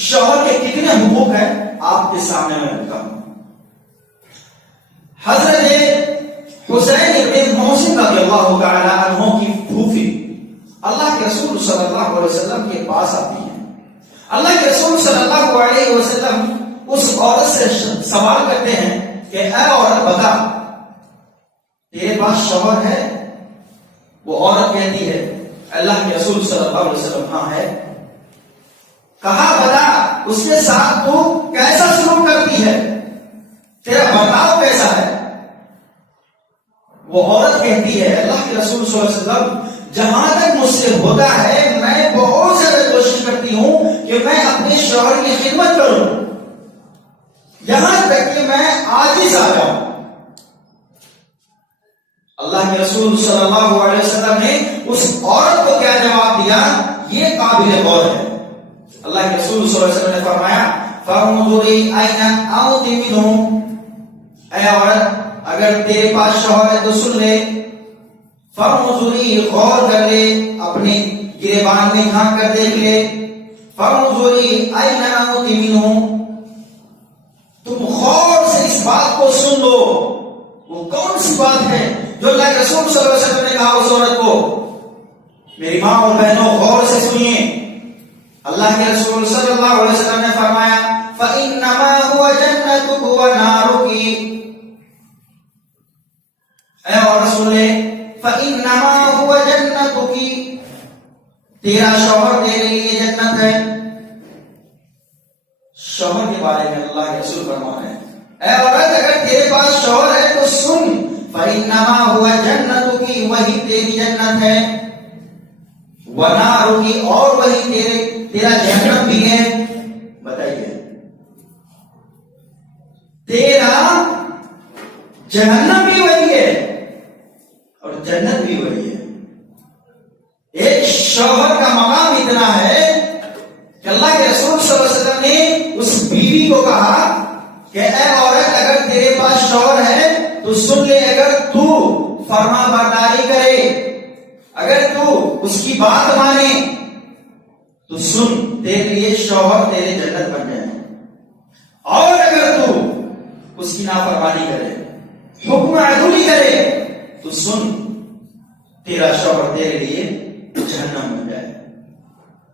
شوہر کے کتنے حقوق ہیں آپ کے سامنے میں رکھتا ہوں۔ حضرت حسین ابن محسن رضی اللہ تعالی عنہ کی پھوپھی اللہ کے رسول صلی اللہ علیہ وسلم کے پاس آتی ہیں۔ اللہ کے رسول صلی اللہ علیہ وسلم اس عورت سے سوال کرتے ہیں کہ اے عورت بتا تیرے پاس شوہر ہے؟ وہ عورت کہتی ہے اللہ کے رسول صلی اللہ علیہ وسلم ہاں ہے۔ کہا بتا اس کے ساتھ تو کیسا سلوک کرتی ہے، تیرا برتاؤ کیسا ہے؟ وہ عورت کہتی ہے اللہ کے رسول صلی اللہ علیہ وسلم جہاں تک مجھ سے ہوتا ہے میں بہت زیادہ کوشش کرتی ہوں کہ میں اپنے شوہر کی خدمت کروں، یہاں تک کہ میں عاجز آ جاؤں۔ اللہ کے رسول صلی اللہ علیہ وسلم نے اس عورت کو کیا جواب دیا، یہ قابل غور ہے۔ اللہ کے رسول صلی اللہ علیہ وسلم نے فرمایا فَانظُرِي أَيْنَ أَوْتِ مِنْهُ، اے عورت اگر تیرے پاس شوہر ہے تو سن لے، فَانظُرِي غور کر لے، اپنی گریبان میں جھانک کر دیکھ لے، فَانظُرِي أَيْنَ أَوْتِ مِنْهُ، تم غور سے اس بات کو سن لو۔ وہ کون سی بات ہے جو اللہ کے رسول صلی اللہ علیہ وسلم نے کہا اس عورت کو؟ میری ماں اور بہنوں غور سے سنیے، اللہ کے رسول صلی اللہ علیہ وسلم نے فرمایا فَإِنَّمَا هُوَ جَنَّتُكُ وَنَارُكِ، اے اور رسول فَإِنَّمَا هُوَ جَنَّتُكِ، تیرا شوہر تیرے لیے جنت ہے۔ شوہر کے بارے میں اللہ کے رسول فرما رہے ہیں اے عورت اگر تیرے پاس شوہر ہے تو سن، فَإِنَّمَا هُوَ جَنَّتُكِ، وہی تیری جنت ہے، وَنَارُكِ، اور وہی تیرا جہنم بھی ہے۔ بتائیے تیرا جہنم بھی وہی ہے اور جنت بھی وہی ہے۔ ایک شوہر کا مقام اتنا ہے کہ اللہ کے رسول صلی اللہ علیہ وسلم نے اس بیوی کو کہا کہ اے عورت اگر تیرے پاس شوہر ہے تو سن لے، اگر تو فرما برداری کرے، اگر تو اس کی بات مانے تو سن تیرے لیے شوہر تیرے جنت بن جائے، اور اگر تو اس کی نافرمانی کرے، حکم عدولی کرے تو سن تیرا شوہر تیرے لیے جہنم بن جائے۔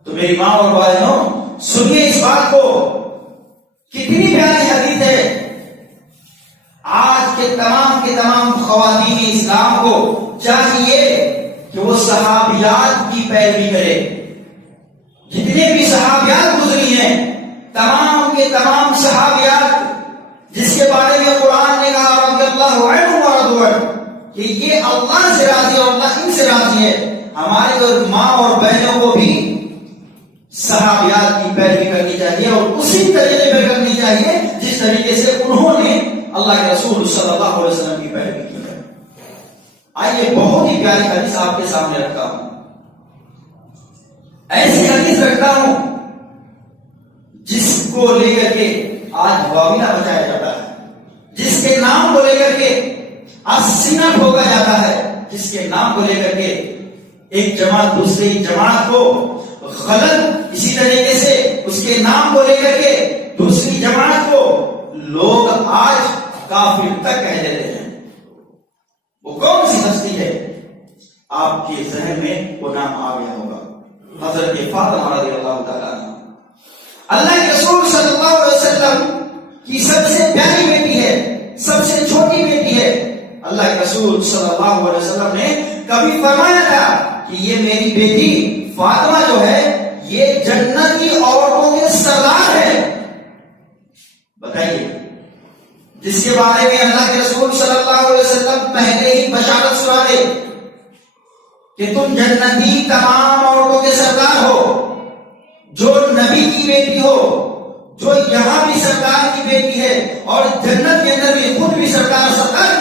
تو میری ماں اور بہنوں سنیے اس بات کو، کتنی پیاری حدیث ہے۔ آج کے تمام خواتین اسلام کو چاہیے کہ وہ صحابیات کی پیروی کرے۔ جتنے بھی صحابیات گزری ہیں تمام کے تمام صحابیات جس کے بارے میں قرآن نے کہا رضی اللہ عنہ ورضوا عنہ کہ یہ اللہ سے راضی ہے اور اللہ ان سے راضی ہے، ہماری اور ماں اور بہنوں کو بھی صحابیات کی پیروی کرنی چاہیے اور اسی طریقے پہ کرنی چاہیے جس طریقے سے انہوں نے اللہ کے رسول صلی اللہ علیہ وسلم کی پیروی کی ہے۔ آئیے بہت ہی پیاری حدیث آپ کے سامنے رکھتا ہوں، ایسی حدیث رکھتا ہوں جس کو لے کر کے آج واویلا بچایا جاتا ہے، جس کے نام کو لے کر کے سینہ ٹھوکا جاتا ہے، جس کے نام کو لے کر کے ایک جماعت دوسری جماعت کو غلط، اسی طریقے سے اس کے نام کو لے کر کے دوسری جماعت کو لوگ آج کافر تک کہہ دیتے ہیں۔ وہ کون سی ہستی ہے؟ آپ کے ذہن میں وہ نام آ گیا ہوگا، حضرت فاطمہ رضی اللہ تعالیٰ عنہ، اللہ کے رسول صلی اللہ علیہ وسلم کی سب سے پیاری بیٹی ہے، سب سے چھوٹی بیٹی ہے۔ اللہ کے رسول صلی اللہ علیہ وسلم نے کبھی فرمایا تھا کہ یہ میری بیٹی فاطمہ جو ہے یہ جنت کی عورتوں کے سردار ہے۔ بتائیے جس کے بارے میں اللہ کے رسول صلی اللہ علیہ وسلم پہلے ہی بشارت سنا دے کہ تم جنتی تمام عورتوں کے سردار ہو، جو نبی کی بیٹی ہو، جو یہاں بھی سرکار کی بیٹی ہے اور جنت کے اندر بھی خود بھی سرکار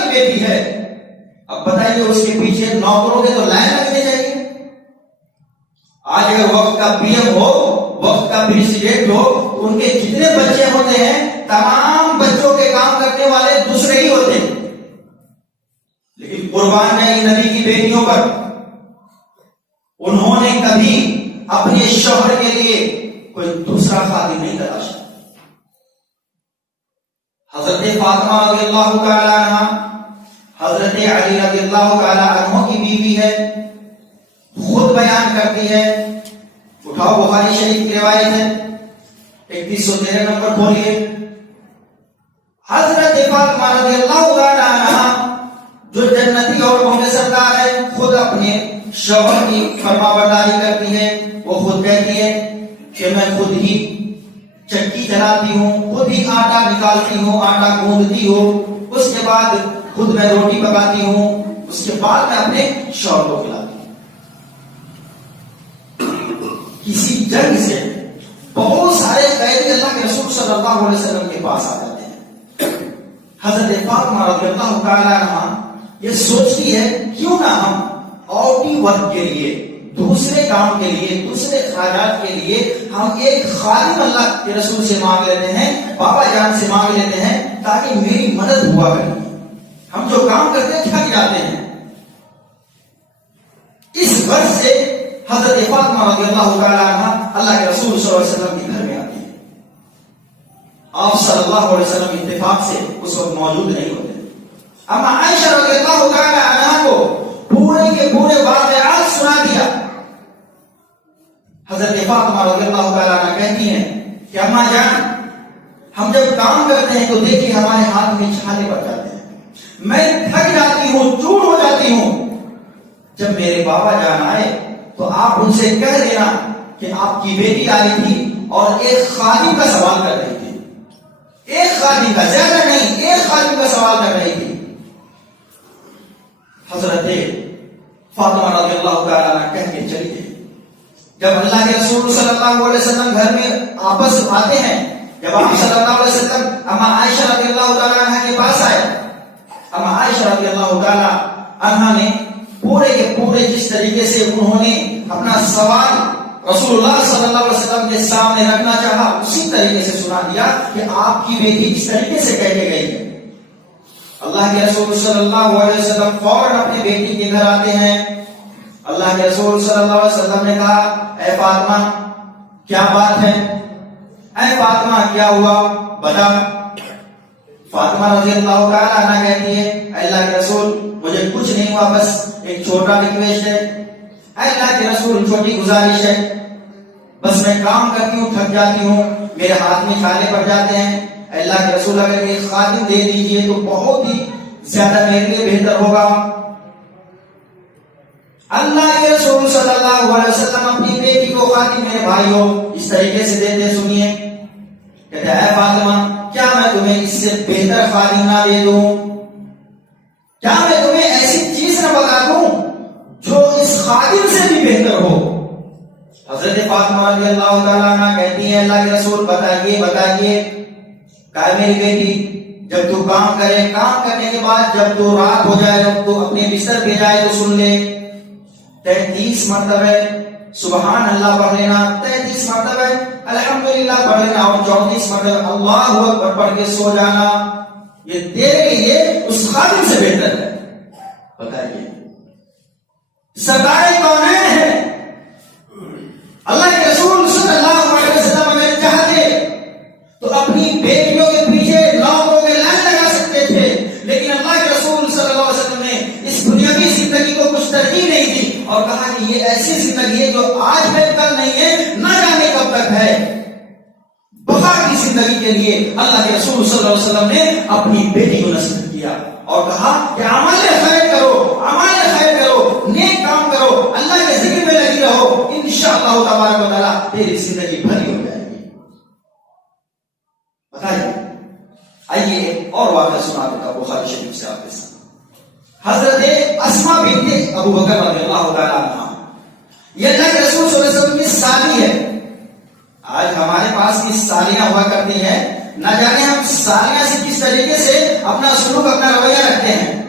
کی بیٹی ہے۔ اب بتائیے اس کے پیچھے نوکروں کے تو لائن لگنے چاہیے۔ آج اگر وقت کا پی ایم ہو، وقت کا پریزیڈنٹ ہو، ان کے جتنے بچے ہوتے ہیں تمام بچوں کے کام کرنے والے دوسرے ہی ہوتے ہیں، لیکن قربان ہے نبی کی بیٹیوں پر، انہوں نے کبھی اپنے شوہر کے لیے کوئی دوسرا خادم نہیں تلاشا. حضرت فاطمہ رضی اللہ تعالی عنہ حضرت علی رضی اللہ تعالی عنہ کی بیوی ہے، خود بیان کرتی ہے. اٹھاؤ بخاری شریف کی روایت ہے 3113 نمبر کھولیے. حضرت فاطمہ رضی اللہ تعالی عنہ جو جنتی اور محمد سردار ہے، خود اپنے شوہر کی فرما برداری کرتی ہے. وہ خود کہتی ہے کہ میں خود ہی چکی چلاتی ہوں، خود ہی آٹا نکالتی ہوں، آٹا گوندتی ہوں، اس کے بعد خود میں روٹی پکاتی ہوں، اس کے بعد میں اپنے شوہر کو کھلاتی ہوں. کسی جنگ سے بہت سارے قیدی اللہ کے رسول صلی اللہ علیہ وسلم کے پاس آ جاتے ہیں. حضرت فاطمہ رضی اللہ تعالی عنہ یہ سوچتی ہے کیوں نہ ہم آؤٹی ورک کے لیے، دوسرے کام کے لیے، دوسرے اخراجات کے لیے ہم ایک خادم اللہ کے رسول سے مانگ لیتے ہیں، بابا جان سے مانگ لیتے ہیں، تاکہ میری مدد ہوا کرے. ہم جو کام کرتے ہیں تھک جاتے ہیں. اس غرض سے حضرت فاطمہ رضی اللہ تعالی عنہ اللہ کے رسول صلی اللہ علیہ وسلم کے گھر میں آتی ہے. آپ صلی اللہ علیہ وسلم اتفاق سے اس وقت موجود نہیں ہوتے. اما عائشہ رضی اللہ تعالی عنہ کو پورے کے پورے واقعات سنا دیا. حضرت فاطمہ رضی اللہ تعالی عنہ کہتی ہیں کہ اما جان، ہم جب کام کرتے ہیں تو دیکھیں ہمارے ہاتھ میں چھالے پڑ جاتے ہیں، میں تھک جاتی ہوں، چور ہو جاتی ہوں. جب میرے بابا جان آئے تو آپ ان سے کہہ دینا کہ آپ کی بیٹی آئی تھی اور ایک خادم کا سوال کر رہی تھی. ایک خادم کا، زیادہ نہیں، ایک خادم کا سوال کر رہی تھی. حضرت فاطمہ رضی اللہ تعالیٰ عنہ کہہ کے چلی گئی. جب اللہ کے رسول صلی اللہ علیہ وسلم گھر میں آپس آتے ہیں، جب آپ صلی اللہ علیہ وسلم اما عائشہ رضی اللہ تعالیٰ عنہ کے پاس آئے، اما عائشہ رضی اللہ تعالیٰ عنہ نے پورے کے پورے جس طریقے سے انہوں نے اپنا سوال رسول اللہ صلی اللہ علیہ وسلم کے سامنے رکھنا چاہا، اسی طریقے سے سنا دیا کہ آپ کی بیٹی اس طریقے سے کہہ کے گئی ہے. اللہ کے رسول صلی اللہ علیہ وسلم فوراً اپنی بیٹی کے گھر آتے ہیں. اللہ کے رسول صلی اللہ علیہ وسلم نے کہا اے فاطمہ کیا بات ہے، اے فاطمہ کیا ہوا بتا. فاطمہ رضی اللہ تعالیٰ عنہ کہتی ہے اے اللہ کے رسول مجھے کچھ نہیں ہوا، بس ایک چھوٹا ریکویسٹ ہے. اے اللہ کے رسول چھوٹی گزارش ہے، بس میں کام کرتی ہوں، تھک جاتی ہوں، میرے ہاتھ میں چھالے پڑ جاتے ہیں. اے اللہ کے رسول اگر ایک خادم دے دیجئے تو بہت ہی زیادہ میرے لیے بہتر ہوگا. اللہ کے رسول صلی اللہ علیہ وسلم اپنی بیٹی کو خادم، میرے بھائیوں اس طریقے سے دیتے سنیے. کہتے ہیں اے فاطمہ کیا میں تمہیں اس سے بہتر خادم نہ دے دوں؟ کیا میں تمہیں ایسی چیز نہ بتا دوں جو اس خادم سے بھی بہتر ہو؟ حضرت فاطمہ رضی اللہ تعالیٰ عنہ کہتی ہیں اللہ کے رسول بتائیے بتائیے. کہا میری بیٹی جب تو کام کرے، کام کرنے کے بعد جب تو رات ہو جائے، جب تو اپنے بستر پہ جائے تو سن لے 33 مرتبہ سبحان اللہ پڑھ لینا، 33 مرتبہ الحمدللہ پڑھ لینا اور 34 مرتبہ اللہ اکبر پڑھ کے سو جانا. یہ تیرے لیے اس خادم سے بہتر ہے. بتائیے سرکار کونین ہے اللہ کے رسول صلی اللہ علیہ وسلم اگر چاہتے تو اپنی بیٹیوں کے پیچھے لوگوں کے لائن لگا سکتے تھے، لیکن اللہ کے رسول صلی اللہ علیہ وسلم نے اس دنیاوی زندگی کو کچھ ترجیح نہیں دی اور کہا کہ یہ ایسی زندگی ہے جو آج ہے کل نہیں ہے، نہ جانے کب تک ہے. بقا کی زندگی کے لیے اللہ کے رسول صلی اللہ علیہ وسلم نے اپنی بیٹی کو نصیحت کیا اور کہا کہ اعمال خیر کرو، اعمال خیر کرو، نیک کام کرو، اللہ کے ذکر میں لگی رہو، انشاءاللہ تبارک و تعالیٰ تیری زندگی بھری ہو جائے گی. بتائیے. آئیے اور واقعہ سنا دیتا ہوں بخاری شریف سے آپ کے ساتھ. حضرت اسماء بنت ابو بکر رضی اللہ تعالیٰ عنہ، یہ اللہ کے رسول صلی اللہ علیہ وسلم کی سالی ہے. آج ہمارے پاس کی سالیاں ہوا کرتی ہیں، نہ جانے ہم سالیاں سے کس طریقے سے اپنا سلوک، اپنا رویہ رکھتے ہیں.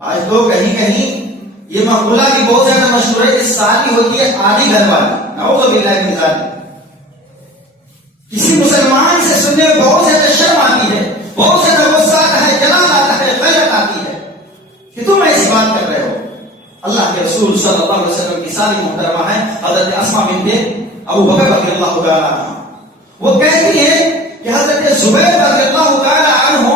آج تو کہیں کہیں یہ مقولہ بھی بہت زیادہ مشہور ہے کہ سالی ہوتی ہے آدھی گھر والی. نعوذ باللہ من ذالک. کسی مسلمان سے سننے میں بہت زیادہ شرم آتی ہے، بہت زیادہ غصہ آتا ہے، جلال آتا ہے، غیرت آتی ہے کہ تم ایسی بات کر رہے ہو. اللہ کے رسول صلی اللہ علیہ وسلم کی سالی محترمہ ہے حضرت اسماء بنت ابو بکر رضی اللہ تعالیٰ عنہ، وہ کہتی ہے کہ حضرت زبیر رضی اللہ تعالیٰ عنہ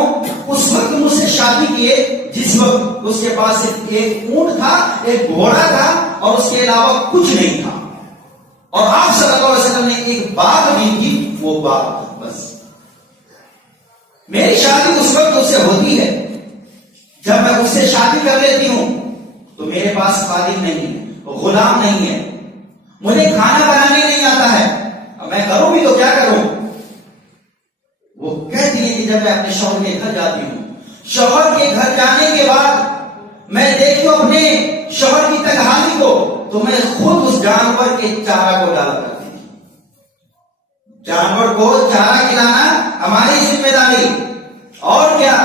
اس وقت مجھ سے شادی کیے جس وقت اس کے پاس صرف ایک اونٹ تھا، ایک گھوڑا تھا اور اس کے علاوہ کچھ نہیں تھا، اور آپ صلی اللہ علیہ وسلم نے ایک باغ دی تھی، وہ باغ بس۔ میری شادی اس وقت اس سے ہوتی ہے جب میں اس سے شادی کر لیتی ہوں تو میرے پاس خادم نہیں ہے، غلام نہیں ہے، مجھے کھانا بنانے نہیں آتا ہے، اب میں کروں بھی تو کیا کروں؟ وہ کہتی ہے کہ جب میں اپنے شوہر کے گھر جاتی ہوں، شوہر کے گھر جانے کے بعد میں دیکھتی ہوں اپنے شوہر کی تنہائی کو، تو میں خود اس جانور کے چارہ کو ڈالا کرتی تھی۔ جانور کو چارہ کھلانا ہماری ذمہ داری، اور کیا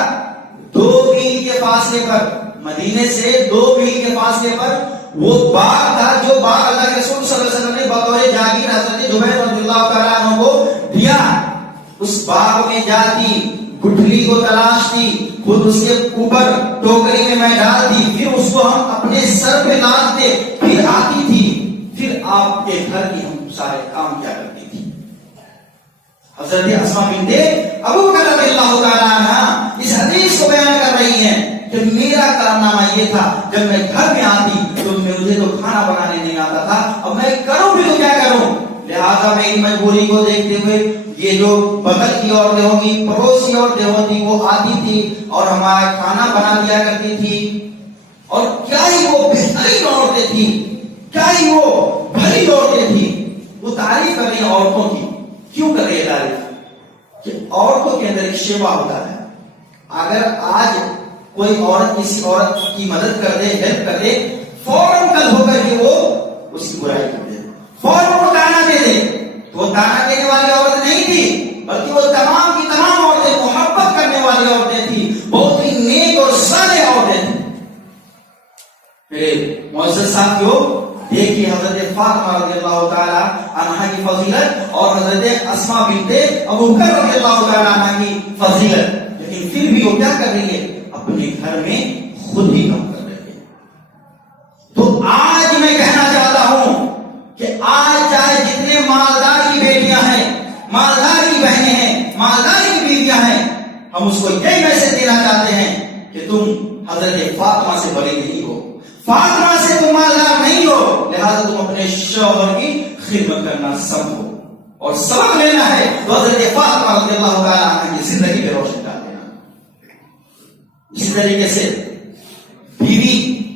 2 میل کے فاصلے پر، مدینے سے 2 میل کے فاصلے پر وہ باغ تھا، جو باغ اللہ کے رسول صلی اللہ علیہ وسلم نے بطور جاگیر حضرت زبیر رضی اللہ تعالیٰ عنہ کو دیا۔ اس باغ میں جاتی، گٹھلی کو تلاشتی، خود اس کے اوپر ٹوکری میں ڈالتی، پھر اس کو ہم اپنے سر پہ لادتے، پھر آتی تھی، پھر آپ کے گھر کی ہم سارے کام کیا کرتی تھی۔ حضرت اسماء بنت ابو بکر رضی اللہ تعالیٰ عنہ اس حدیث کو بیان کر رہی ہیں کہ میرا کارنامہ یہ تھا، جب میں گھر میں آتی تو مجھے تو کھانا بنانے نہیں آتا تھا، اب میں کروں بھی تو کیا کروں؟ لہذا میری مجبوری کو دیکھتے ہوئے یہ جو بغل کی عورتیں ہوں گی، پڑوسی عورتیں ہوتی، وہ آتی تھی اور ہمارا کھانا بنا دیا کرتی تھی، اور کیا ہی وہ بہترین عورتیں تھی، کیا ہی وہ بھلی عورتیں تھی۔ وہ تعریف کر رہی ہیں عورتوں کی، کیوں کر رہی ہے تعریف؟ کہ عورتوں کے اندر ایک شیوا ہوتا ہے، اگر آج کوئی عورت کسی عورت کی مدد کر دے، ہیلپ کر دے، فوراً کل ہو کر کے وہ اس کی برائی کر دے، فوراً وہ تانا دے دے، تو وہ تانا دینے والی عورت نہیں تھی، بلکہ وہ تمام کی تمام عورتیں محبت کرنے والی عورتیں تھی، بہت ہی نیک اور صالح عورتیں تھیں۔ میرے معزز ساتھیوں، دیکھیے حضرت فاطمہ رضی اللہ تعالیٰ عنہ کی فضیلت اور حضرت اسماء بنت ابو بکر رضی اللہ تعالیٰ عنہ کی فضیلت، لیکن پھر بھی وہ کیا کر رہی ہے؟ اپنے گھر میں خود ہی کام کر رہی ہے۔ تو آج میں کہنا چاہتا ہوں کہ آج چاہے جتنے مالدار کی بیٹیاں ہیں، مالدار کی بہنیں ہیں، مالدار کی بیویاں ہیں، ہم اس کو یہی میسج دینا چاہتے ہیں کہ تم حضرت فاطمہ سے بڑی نہیں ہو، فاطمہ سے تم مالدار نہیں ہو، لہذا تم اپنے شوہر کی خدمت کرنا سمجھو، اور سبق لینا ہے تو حضرت فاطمہ رضی اللہ تعالیٰ عنہ کی زندگی پہ روشن ڈال دینا۔ اسی طریقے سے بیوی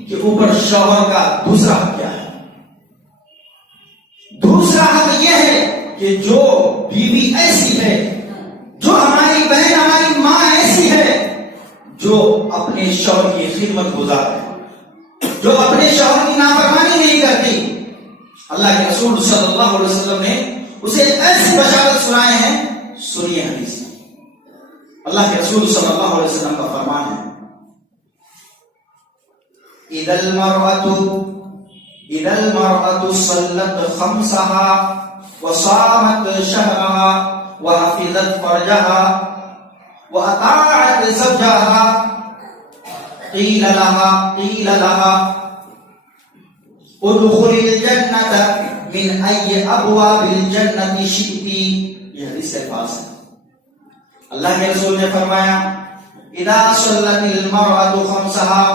کے اوپر شوہر کا دوسرا حق کیا ہے؟ دوسرا حق یہ ہے کہ جو بیوی ایسی ہے، جو ہماری بہن، ہماری ماں ایسی ہے جو اپنے شوہر کی خدمت گزار ہے، جو اپنے شوہر کی نافرمانی نہیں کرتی، اللہ کے رسول صلی اللہ علیہ وسلم نے اسے ایسی بشارت سنائے ہیں، سنیے حدیث۔ اللہ کے رسول صلی اللہ علیہ وسلم کا فرمان ہے، اذا المرأة صلت خمسها وصامت شهرها وحفظت فرجها وأطاعت زوجها قيل لها ادخل الجنة من أي أبواب الجنة شئت۔ یہ حدیث الفاظ ہے۔ اللہ کے رسول نے فرمایا، اذا صلت المرأة خمسها،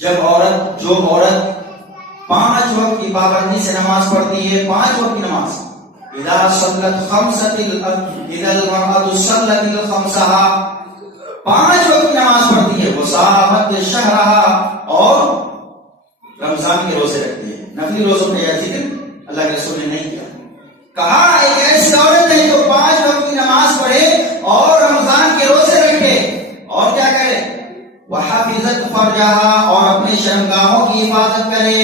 جب عورت، جو عورت 5 وقت کی پابندی سے نماز پڑھتی ہے، 5 وقت کی نماز، اذا صلت اذا المرأة صلت الخمسها، 5 وقت کی نماز پڑھتی ہے، وصامت شهرها، اور رمضان کے روزے رکھتی ہے۔ نفلی روزوں کا یہ ذکر اللہ کے رسول نے نہیں کیا، کہا ایک ایسی عورت ہے جو 5 وقت کی نماز پڑھے اور رمضان کے روزے رکھے، اور کیا کرے؟ وحفظت فرجها، اور اپنے شرمگاہوں کی حفاظت کرے،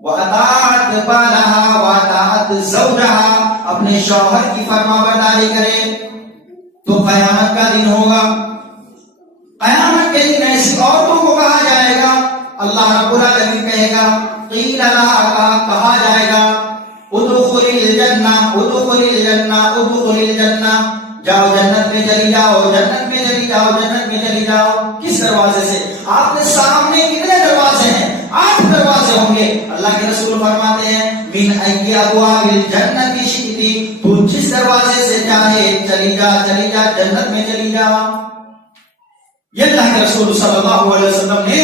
وَأَطَاعَتْ بَالَهَا وَأَطَاعَتْ زَوْجَهَا، اپنے شوہر کی فرما برداری کرے، تو قیامت کا دن ہوگا، قیامت کے دن ایسی عورتوں کو کہا جائے گا، اللہ رب العالمین کہے گا، قیل لها، کہا جائے گا، ادخل الجنہ، ادخل الجنہ، ادخل الجنہ، جاؤ جنت میں چلی جاؤ، جنت میں چلی جاؤ، جنت میں چلی جاؤ۔ کس دروازے سے؟ آپ کے سامنے کتنے دروازے ہیں؟ 8 دروازے سے ہوں گے. اللہ کے رسول فرماتے ہیں من ای ابواب الجنت شئتی، تو جس دروازے سے چاہے چلی جا جنت میں چلی جا. یہ اللہ کے رسول صلی اللہ علیہ وسلم نے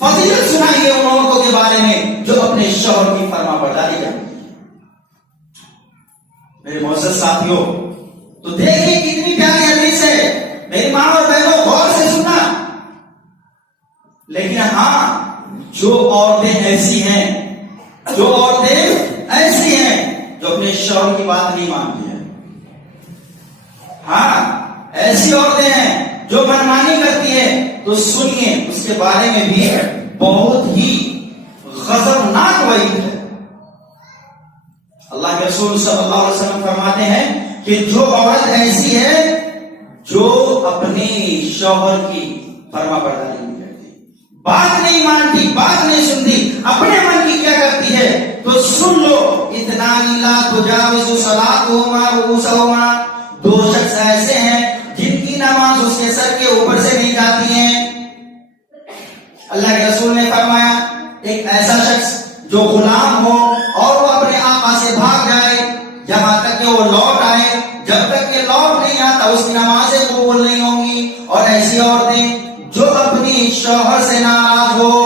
فضیلت سنائی ہے ان عورتوں کے بارے میں جو اپنے شوہر کی فرما برداری کرتی ہیں. میرے معزز ساتھیوں، تو دیکھیں کتنی پیاری حدیث ہے. میری ماں اور بہنوں غور سے سننا. لیکن ہاں جو عورتیں ایسی ہیں جو اپنے شوہر کی بات نہیں مانتی ہیں، ہاں ایسی عورتیں ہیں جو منمانی کرتی ہیں، تو سنیے اس کے بارے میں بھی بہت ہی غضبناک وعید ہے. اللہ کے رسول صلی اللہ علیہ وسلم فرماتے ہیں کہ جو عورت ایسی ہے جو اپنے شوہر کی فرما برداری نہیں کرتی، بات نہیں مانتی، بات نہیں سنتی، اپنے من کی کیا کرتی ہے، تو سن لو اتنا لا تجاوز صلاتهما رؤوسهما، دو شخص ایسے ہیں جن کی نماز اس کے سر کے اوپر سے نہیں جاتی ہے. اللہ کے رسول نے فرمایا ایک ایسا شخص جو غلام ہو اور وہ اپنے آقا سے بھاگ جائے جہاں تک کہ وہ لوٹ آئے، جب تک کہ لوٹ نہیں آتا اس کی نمازیں قبول نہیں ہوں گی. اور ایسی عورتیں جو اپنی شوہر سے ناراض ہو،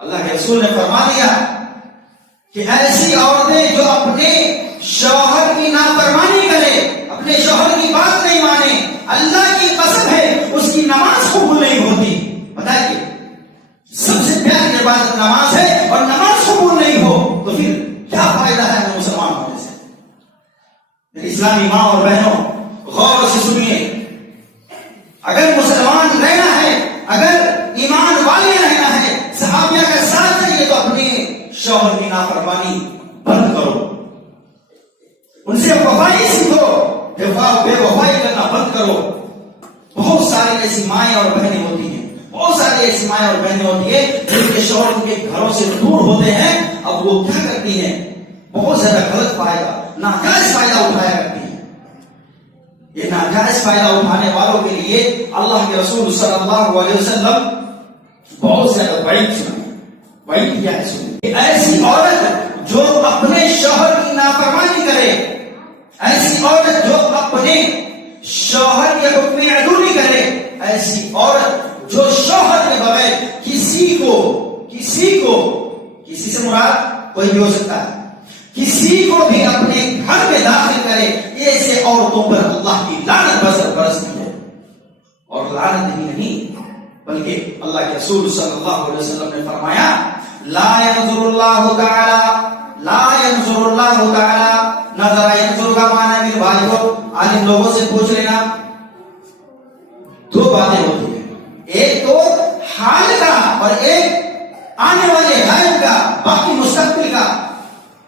اللہ کے رسول نے فرما دیا کہ ایسی عورتیں جو اپنے شوہر کی نافرمانی کرے، اپنے شوہر کی بات نہیں مانے، اللہ کی قسم ہے اس کی نماز قبول نہیں ہوتی. بتائیے سب سے پیاری عبادت نماز ہے اور نماز قبول نہیں ہو تو پھر کیا فائدہ ہے ہمیں مسلمان ہونے سے. میری اسلامی ماں اور بہنوں غور سے سنیے، اگر مسلمان رہنا ہے، اگر ایمان والے رہنا ہے، صحابیہ کا ساتھ چاہیے، تو اپنے شوہر کی نافرمانی بند کرو، ان سے وفائی سیکھو، بے وفائی کرنا بند کرو. بہت ساری ایسی مائیں اور بہنیں ہوتی ہیں، بہت ساری ایسی مائیں اور بہنیں ہوتی ہیں جن کے شوہر ان کے گھروں سے دور ہوتے ہیں. اب وہ کیا کرتی ہیں، بہت زیادہ غلط فائدہ، ناجائز فائدہ اٹھایا کرتی ہیں. یہ ناجائز فائدہ اٹھانے والوں کے لیے اللہ کے رسول صلی اللہ علیہ وسلم بہت زیادہ وعید سنائے. وعید کیا ہے سنیں، ایسی عورت جو اپنے شوہر کی نافرمانی کرے، ایسی عورت جو اپنے شوہر کے حکم عدولی کرے، ایسی عورت جو شوہر کے بغیر کسی سے مراد کوئی بھی ہو سکتا ہے، کسی کو بھی اپنے گھر میں داخل کرے، ایسے عورتوں پر اللہ کی لعنت برستی ہے. اور لعنت ہی نہیں بلکہ اللہ کے رسول صلی اللہ علیہ وسلم نے فرمایا لا ينظر اللہ تعالی نظر ينظر کا معنی میرے بھائیوں عالم لوگوں سے پوچھ لینا. دو باتیں ہوتی ہیں، ایک تو حال کا اور ایک آنے والے غائب کا، باقی مستقبل کا.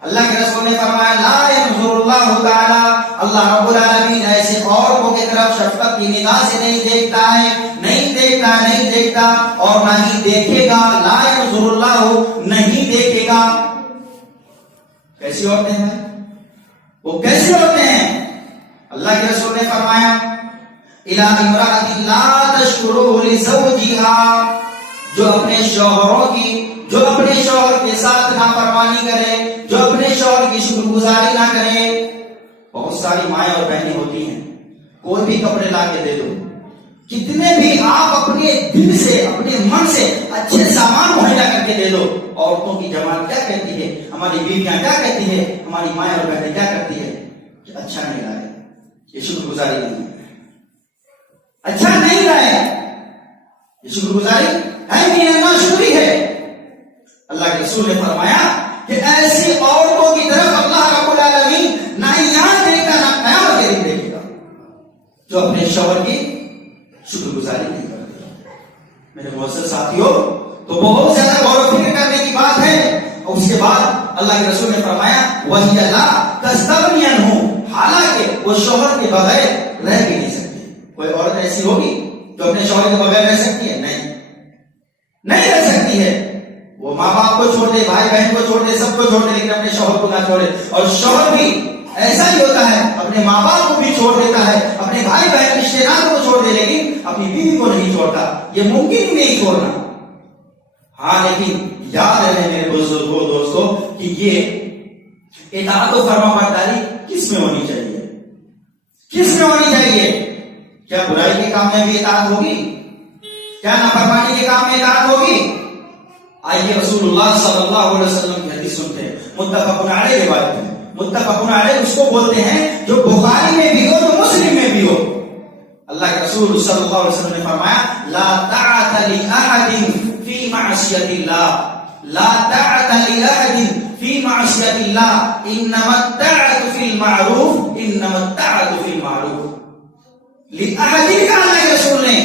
اللہ کے رسول نے فرمایا لا ينظر اللہ تعالی، اللہ رب العالمین ایسے عورتوں کی طرف شفقت کی نگاہ سے نہیں دیکھتا ہے، نہیں دیکھتا اور نہ ہی دیکھے گا. لا ينظر اللہ، نہیں دیکھے گا. کیسی عورتیں ہیں، وہ کیسی عورتیں ہیں؟ اللہ کے رسول نے فرمایا الی امرأۃ لا تشکر لزوجها، جو اپنے شوہر کے ساتھ نافرمانی کرے، جو اپنے شوہر کی شکر گزاری نہ کرے. بہت ساری مائیں اور بہنیں ہوتی ہیں، کوئی بھی کپڑے لا کے دے دو، کتنے بھی آپ اپنے دل سے، اپنے من سے اچھے سامان مہیا کر کے دے دو، عورتوں کی جماعت کیا کہتی ہے، ہماری بیویاں کیا کہتی ہے، ہماری مائیں اور بہنیں کیا کرتی ہے کہ اچھا نہیں لائے، یہ شکر گزاری نہیں ہے. اچھا نہیں لائے، یہ شکر گزاری ہے کہ ناشکری ہے. اللہ کے رسول نے فرمایا کہ ایسی عورتوں کی طرف اللہ رب العالمین نہ یہاں دیکھتا نہ قیامت کے دن دیکھے گا جو اپنے شوہر کی شکر گزاری نہیں کرتے. میرے معزز ساتھیوں، تو بہت زیادہ غور و فکر کرنے کی بات ہے. اور اس کے بعد اللہ کے رسول نے فرمایا وَهِيَ لَا تَسْتَغْنِي عَنْهُ، حالانکہ وہ شوہر کے بغیر رہ بھی نہیں سکتی. کوئی عورت ایسی ہوگی جو اپنے شوہر کے بغیر رہ سکتی ہے؟ نہیں رہ سکتی ہے. وہ ماں باپ کو چھوڑ دے، بھائی بہن کو چھوڑ دے، سب کو چھوڑ دے، لیکن اپنے شوہر کو نہ چھوڑے. اور شوہر بھی ایسا ہی ہوتا ہے، اپنے ماں باپ کو بھی چھوڑ دیتا ہے، اپنے بھائی بہن رشتے داروں کو چھوڑ دے، لیکن اپنی بیوی کو نہیں چھوڑتا. یہ ممکن ہی نہیں چھوڑنا. ہاں لیکن یاد رہے میرے بزرگوں دوستوں کہ یہ اطاعت و فرما برداری کس میں ہونی چاہیے؟ کس میں ہونی چاہیے؟ کیا برائی کے کام میں بھی اطاعت ہوگی؟ کیا نافرمانی کے کام میں اطاعت ہوگی؟ آئیے رسول اللہ صلی اللہ علیہ وسلم کی حدیث سنتے ہیں، متفق علیہ روایت ہے۔ متفق علیہ اس کو بولتے ہیں جو بخاری میں بھی ہو تو مسلم میں بھی ہو۔ اللہ کے رسول صلی اللہ علیہ وسلم نے فرمایا لا طاعت لأحد فی معصیت اللہ، لا طاعت لأحد فی معصیت اللہ، انما الطاعت فی المعروف، انما الطاعت فی المعروف۔ لأحد کا اللہ کے رسول نے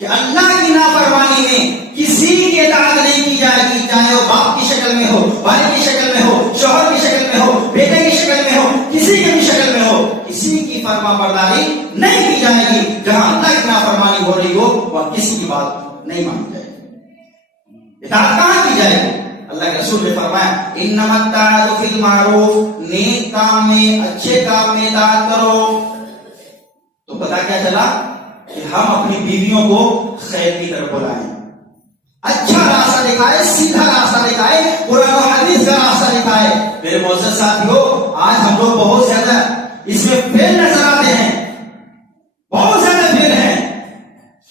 کہ اللہ کی نافرمانی میں کسی کی اطاعت نہیں کی جائے گی، چاہے وہ باپ کی شکل میں ہو، بھائی کی شکل میں ہو، شوہر کی شکل میں ہو، بیٹے کی شکل میں ہو، کسی کی بھی شکل میں ہو، کسی کی فرما برداری نہیں کی جائے گی۔ جہاں اللہ کی نافرمانی ہو رہی ہو وہاں کسی کی بات نہیں مانی جائے گی، اطاعت کہاں کی جائے گی؟ اللہ کے رسول نے فرمایا انما الطاعت فی المعروف، نیک کام میں، اچھے کام میں اطاعت کرو۔ تو پتا کیا چلا کہ ہم اپنی بیویوں کو خیر کی طرف بلائیں، اچھا راستہ دکھائے، سیدھا راستہ دکھائے، قرآن و حدیث کا راستہ دکھائے۔ میرے معزز ساتھیوں، آج ہم لوگ بہت زیادہ اس میں فیل نظر آتے ہیں، بہت زیادہ فیل ہیں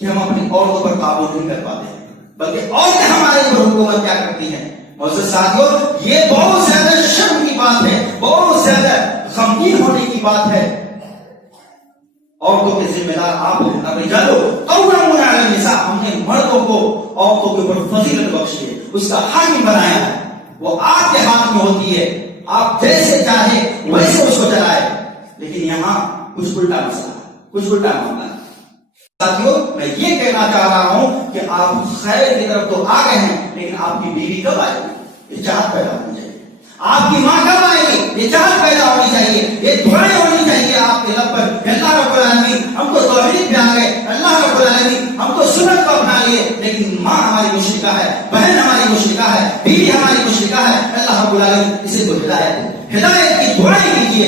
کہ ہم اپنی عورتوں پر قابو نہیں کر پاتے ہیں، بلکہ عورتیں ہمارے اوپر حکومت کیا کرتی ہیں۔ معزز ساتھیوں، یہ بہت زیادہ شرم کی بات ہے، بہت زیادہ غمگین ہونے کی بات ہے۔ عورتوں کے ذمہ دار آپ ہیں، الرجال قوامون علی النساء، ہم نے مردوں کو عورتوں کے اوپر فضیلت بخشی ہے، اس کا حاکم بنایا ہے، وہ آپ کے ہاتھ میں ہوتی ہے، آپ جیسے چاہے ویسے اس کو چلائے۔ لیکن یہاں کچھ الٹا مسئلہ ہے، کچھ الٹا معاملہ ہے۔ ساتھیوں، میں یہ کہنا چاہ رہا ہوں کہ آپ خیر کی طرف تو آ گئے ہیں، لیکن آپ کی بیوی کب آئے گی؟ یہ چاہت پیدا ہونی چاہیے۔ آپ کی ماں کب آئے گی؟ یہ چاہت پیدا ہونی چاہیے، یہ دعائیں ہونی چاہیے آپ کے لب پر کہ اللہ رب العالمین ہم کو توحید پہ آ گئے، اللہ رب العالمین ہم کو سنت کو اپنا لیے، لیکن ماں ہماری مشرکہ ہے، بہن ہماری مشرکہ ہے، بیوی ہماری مشرکہ ہے، اللہ رب العالمین اسے کو ہدایت کی دعائیں کیجیے۔